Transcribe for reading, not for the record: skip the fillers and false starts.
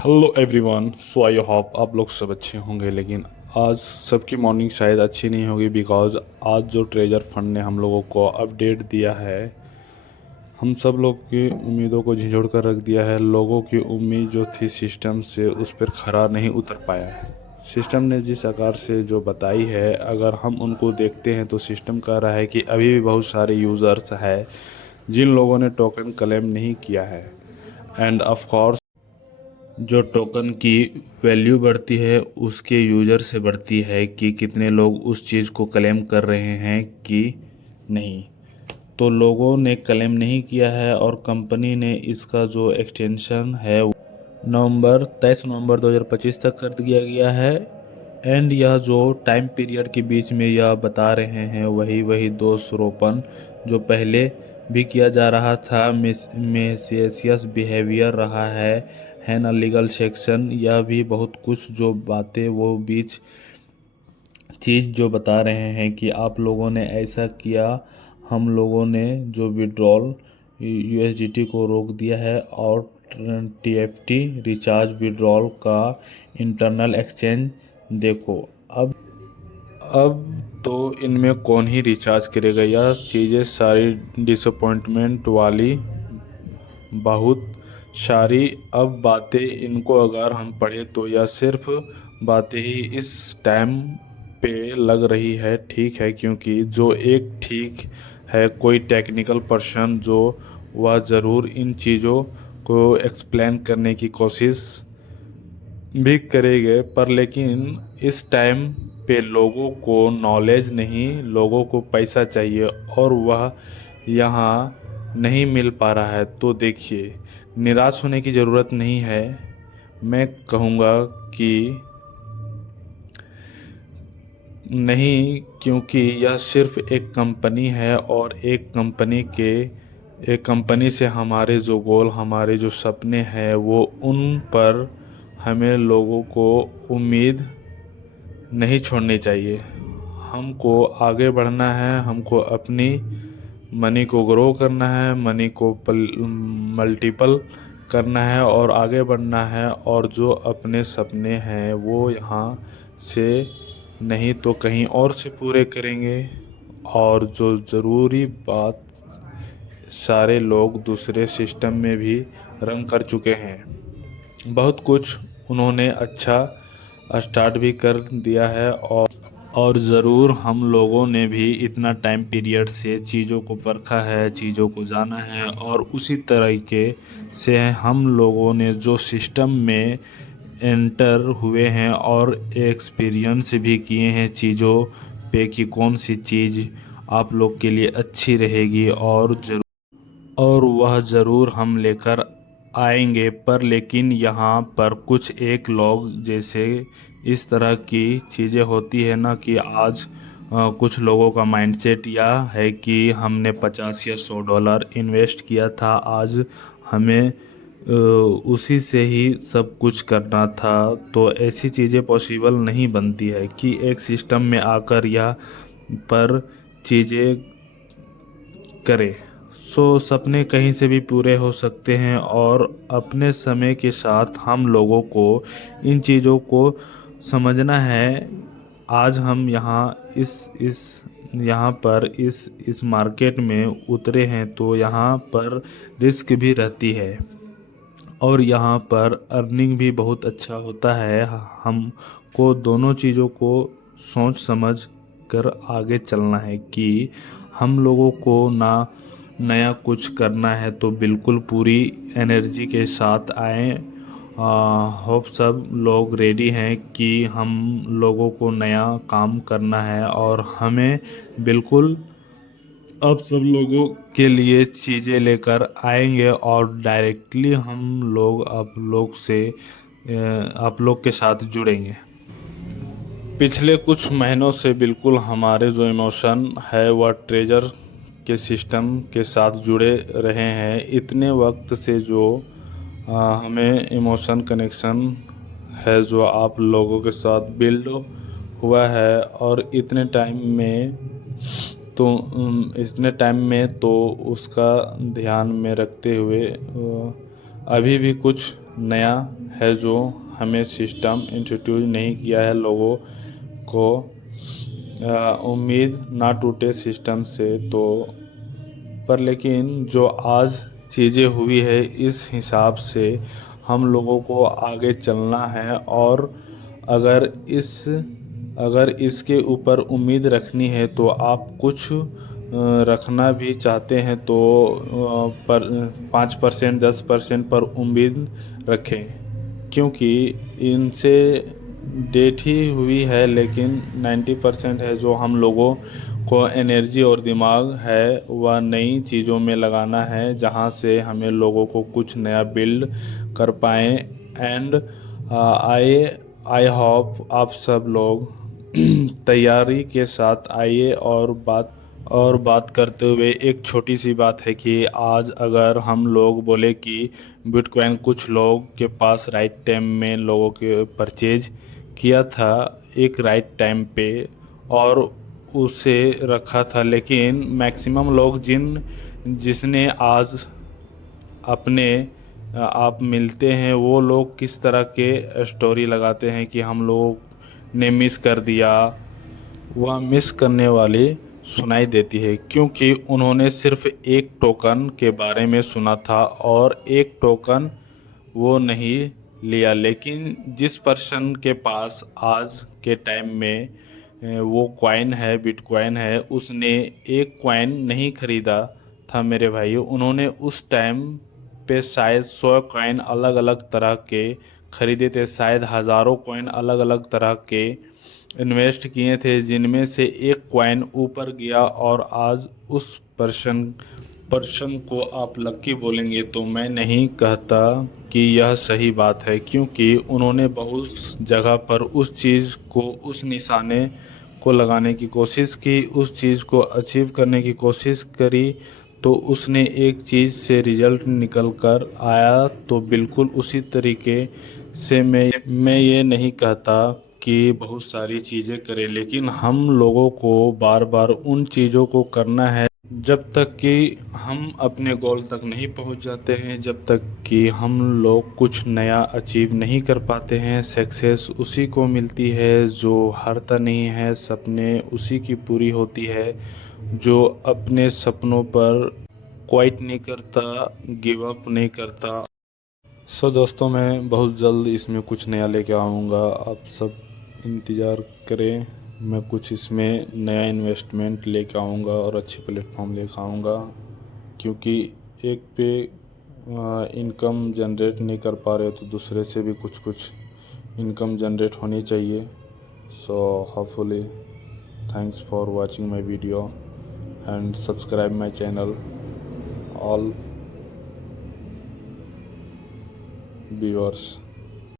Hello everyone. So I hope आप लोग सब अच्छे होंगे, लेकिन आज सबकी मॉर्निंग शायद अच्छी नहीं होगी बिकॉज़ आज जो ट्रेजर फंड ने हम लोगों को अपडेट दिया है, हम सब लोग की उम्मीदों को झिझोड़ कर रख दिया है। लोगों की उम्मीद जो थी सिस्टम से, उस पर खरा नहीं उतर पाया है। सिस्टम ने जिस आकार से जो बताई है, अगर हम उनको देखते हैं तो सिस्टम कह रहा है कि अभी भी बहुत सारे यूज़र्स हैं जिन लोगों ने टोकन क्लेम नहीं किया है। एंड ऑफ कोर्स जो टोकन की वैल्यू बढ़ती है उसके यूज़र से बढ़ती है कि कितने लोग उस चीज़ को क्लेम कर रहे हैं कि नहीं। तो लोगों ने क्लेम नहीं किया है और कंपनी ने इसका जो एक्सटेंशन है नवंबर 23 नवंबर 2025 तक कर दिया गया है। एंड यह जो टाइम पीरियड के बीच में यह बता रहे हैं वही दोषारोपण जो पहले भी किया जा रहा था, मिसशियस बिहेवियर रहा है ना, लीगल सेक्शन, यह भी बहुत कुछ जो बातें वो बीच चीज़ जो बता रहे हैं कि आप लोगों ने ऐसा किया। हम लोगों ने जो विड्रॉल यूएसडीटी को रोक दिया है और टीएफटी रिचार्ज विड्रॉल का इंटरनल एक्सचेंज देखो। अब तो इनमें कौन ही रिचार्ज करेगा। यह चीज़ें सारी डिसअपॉइंटमेंट वाली बहुत सारी अब बातें, इनको अगर हम पढ़े तो यह सिर्फ बातें ही इस टाइम पे लग रही है ठीक है, क्योंकि जो एक ठीक है कोई टेक्निकल पर्सन जो वह ज़रूर इन चीज़ों को एक्सप्लेन करने की कोशिश भी करेंगे, पर लेकिन इस टाइम पे लोगों को नॉलेज नहीं, लोगों को पैसा चाहिए और वह यहाँ नहीं मिल पा रहा है। तो देखिए, निराश होने की ज़रूरत नहीं है। मैं कहूँगा कि नहीं, क्योंकि यह सिर्फ एक कंपनी है और एक कंपनी से हमारे जो गोल, हमारे जो सपने हैं, वो उन पर हमें लोगों को उम्मीद नहीं छोड़नी चाहिए। हमको आगे बढ़ना है, हमको अपनी मनी को ग्रो करना है, मनी को मल्टीपल करना है और आगे बढ़ना है। और जो अपने सपने हैं वो यहाँ से नहीं तो कहीं और से पूरे करेंगे। और जो ज़रूरी बात, सारे लोग दूसरे सिस्टम में भी रन कर चुके हैं, बहुत कुछ उन्होंने अच्छा स्टार्ट भी कर दिया है। और ज़रूर हम लोगों ने भी इतना टाइम पीरियड से चीज़ों को परखा है, चीज़ों को जाना है, और उसी तरीके से हम लोगों ने जो सिस्टम में एंटर हुए हैं और एक्सपीरियंस भी किए हैं चीज़ों पे कि कौन सी चीज़ आप लोग के लिए अच्छी रहेगी, और वह ज़रूर हम लेकर आएंगे। पर लेकिन यहाँ पर कुछ एक लोग जैसे इस तरह की चीज़ें होती है ना कि आज कुछ लोगों का माइंडसेट यह है कि हमने 50 या $100 इन्वेस्ट किया था, आज हमें उसी से ही सब कुछ करना था। तो ऐसी चीज़ें पॉसिबल नहीं बनती है कि एक सिस्टम में आकर यह पर चीज़ें करे। सपने कहीं से भी पूरे हो सकते हैं और अपने समय के साथ हम लोगों को इन चीज़ों को समझना है। आज हम इस मार्केट में उतरे हैं तो यहाँ पर रिस्क भी रहती है और यहाँ पर अर्निंग भी बहुत अच्छा होता है। हमको दोनों चीज़ों को सोच समझ कर आगे चलना है कि हम लोगों को ना नया कुछ करना है तो बिल्कुल पूरी एनर्जी के साथ आएँ। होप सब लोग रेडी हैं कि हम लोगों को नया काम करना है और हमें बिल्कुल अब सब लोगों के लिए चीज़ें लेकर आएंगे और डायरेक्टली हम लोग आप लोग के साथ जुड़ेंगे। पिछले कुछ महीनों से बिल्कुल हमारे जो इमोशन है वह ट्रेजर के सिस्टम के साथ जुड़े रहे हैं। इतने वक्त से जो हमें इमोशन कनेक्शन है जो आप लोगों के साथ बिल्ड हुआ है, और इतने टाइम में तो उसका ध्यान में रखते हुए अभी भी कुछ नया है जो हमें सिस्टम इंट्रोड्यूस नहीं किया है। लोगों को उम्मीद ना टूटे सिस्टम से, तो पर लेकिन जो आज चीज़ें हुई है इस हिसाब से हम लोगों को आगे चलना है। और अगर इस अगर इसके ऊपर उम्मीद रखनी है तो आप कुछ रखना भी चाहते हैं तो पर 5% 10% पर उम्मीद रखें, क्योंकि इनसे डेट ही हुई है, लेकिन 90% है जो हम लोगों को एनर्जी और दिमाग है वह नई चीज़ों में लगाना है, जहां से हमें लोगों को कुछ नया बिल्ड कर पाएँ। एंड आई आई होप आप सब लोग तैयारी के साथ आइए। और बात करते हुए एक छोटी सी बात है कि आज अगर हम लोग बोले कि बिटकॉइन कुछ लोग के पास राइट टाइम में लोगों के परचेज किया था एक राइट टाइम पे और उसे रखा था, लेकिन मैक्सिमम लोग जिसने आज अपने आप मिलते हैं वो लोग किस तरह के स्टोरी लगाते हैं कि हम लोग ने मिस कर दिया। वह मिस करने वाली सुनाई देती है, क्योंकि उन्होंने सिर्फ एक टोकन के बारे में सुना था और एक टोकन वो नहीं लिया। लेकिन जिस पर्सन के पास आज के टाइम में वो कॉइन है, बिटकॉइन है, उसने एक कॉइन नहीं खरीदा था मेरे भाई। उन्होंने उस टाइम पे शायद 100 कॉइन अलग अलग तरह के खरीदे थे, शायद हज़ारों कॉइन अलग अलग तरह के इन्वेस्ट किए थे, जिनमें से एक कॉइन ऊपर गया। और आज उस पर्सन को आप लक्की बोलेंगे तो मैं नहीं कहता कि यह सही बात है, क्योंकि उन्होंने बहुत जगह पर उस चीज़ को, उस निशाने को लगाने की कोशिश की, उस चीज़ को अचीव करने की कोशिश करी, तो उसने एक चीज़ से रिजल्ट निकल कर आया। तो बिल्कुल उसी तरीके से मैं ये नहीं कहता कि बहुत सारी चीज़ें करें, लेकिन हम लोगों को बार बार उन चीज़ों को करना है जब तक कि हम अपने गोल तक नहीं पहुंच जाते हैं, जब तक कि हम लोग कुछ नया अचीव नहीं कर पाते हैं। सक्सेस उसी को मिलती है जो हारता नहीं है, सपने उसी की पूरी होती है जो अपने सपनों पर क्वाइट नहीं करता, गिव अप नहीं करता। सो दोस्तों, मैं बहुत जल्द इसमें कुछ नया लेके आऊँगा, आप सब इंतज़ार करें। मैं कुछ इसमें नया इन्वेस्टमेंट लेके आऊँगा और अच्छी प्लेटफॉर्म लेके आऊँगा, क्योंकि एक पे इनकम जनरेट नहीं कर पा रहे तो दूसरे से भी कुछ कुछ इनकम जनरेट होनी चाहिए। So hopefully thanks for watching my video and subscribe my channel all viewers।